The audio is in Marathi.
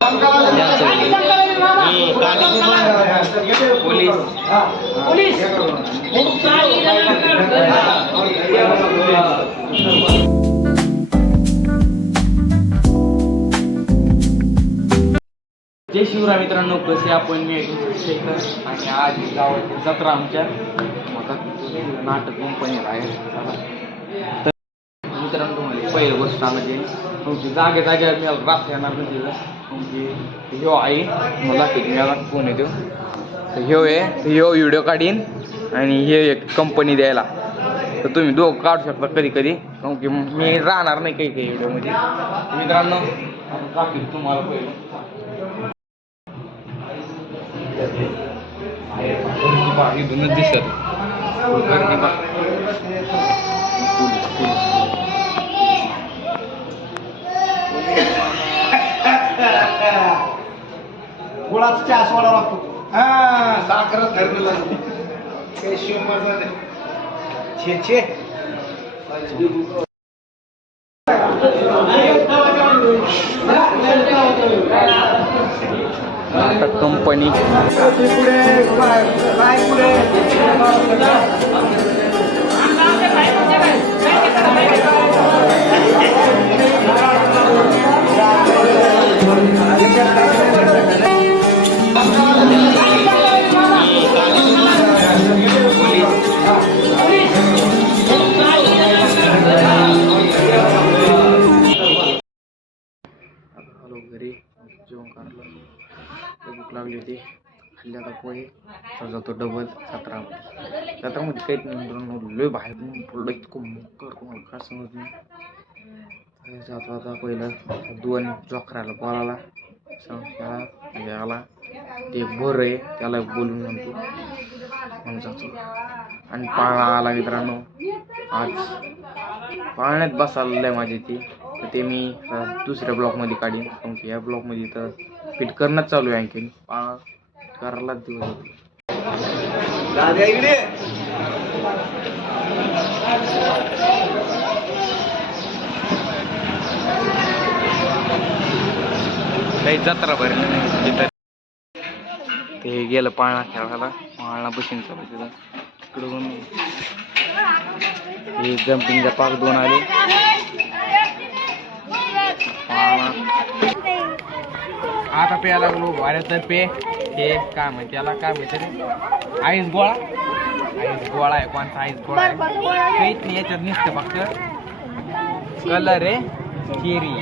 जय शिवराय मित्रांनो, कसे आपण मी शेखर आणि आज गावाची जत्रा आमच्या नाटक कंपनीत आहे. तर मित्रांनो तुम्हाला पहिली गोष्ट म्हणजे तुमची जागेवर मी रात्र येणार म्हणजे ह्यो आई मला मला कोण येतो तर ह्यो आहे ह्यो व्हिडिओ काढीन आणि हे एक कंपनी द्यायला. तर तुम्ही दोघं काढू शकता कधी कधी, कारण की मी राहणार नाही काही काही व्हिडिओमध्ये. मित्रांनो दाखवीन तुम्हाला पहिलं इथूनच दिसत गुळाचा चहा सोडा लागतो. हा साखरच धरलं लागते काही शिव मजा नाही. छे छे कंपनी घरी जेवण काढलं, भूक लागली होती, खाल्ल्या आता पोहे जातो डबल जत्रामध्ये काहीच नाही. लय बाहेर पडलं इतकं मकर कोणाला काय समज नाही. जातो आता पहिलं 2 जोखराला बोलायला आला ते बोर आहे त्याला बोलून म्हणतो म्हणून जातो. आणि पाळणा आला मित्रांनो, आज पाळण्यात बसायला लय माझी ती. तर ते मी दुसऱ्या ब्लॉकमध्ये काढीन, कारण की या ब्लॉकमध्ये तर फिट करणंच चालू आहे. आणखी करायलाच दिवस होतो. काही जत्रा भरली नाही तिथं. ते गेलं पाळणा खेळायला, पाळणा बसून चालू तिथं. इकडून हे जम्पिंगचा पाक 2 आले. आता प्यायला लागलो भारत पे. हे काय म्हणते त्याला, काय म्हणते रे, आईस गोळा. आईस गोळा आहे. कोणता आईस गोळा आहे काहीच नाही याच्यात, नुसतं फक्त कलर आहे चेरी.